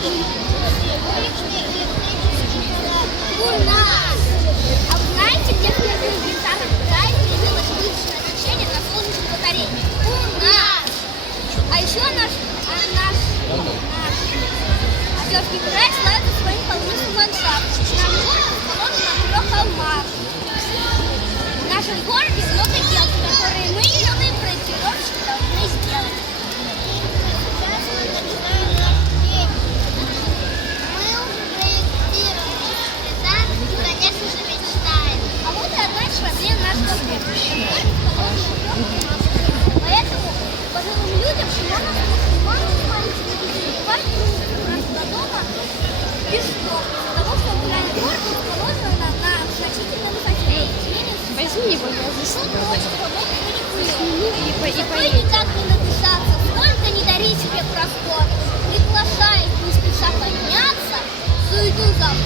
У нас. А вы знаете, где впервые в Гитарном крае появилось выдержное освещение на солнечной батарее? У нас. А еще наш Озерский край славится своим холмистым ландшафтом. Наш город расположен на 3 холмах. В нашем городе много дел, которые мы, юные проектировщики, должны сделать. Мы уже проектируем цвета и, конечно же, мечтаем. А вот и одна из проблем нашего города. Поэтому пожилым людям мало перебывать до дома пешком, из-за того, что окраина города расположена на значительной высоте. Возьми его, я засниму. И поедем.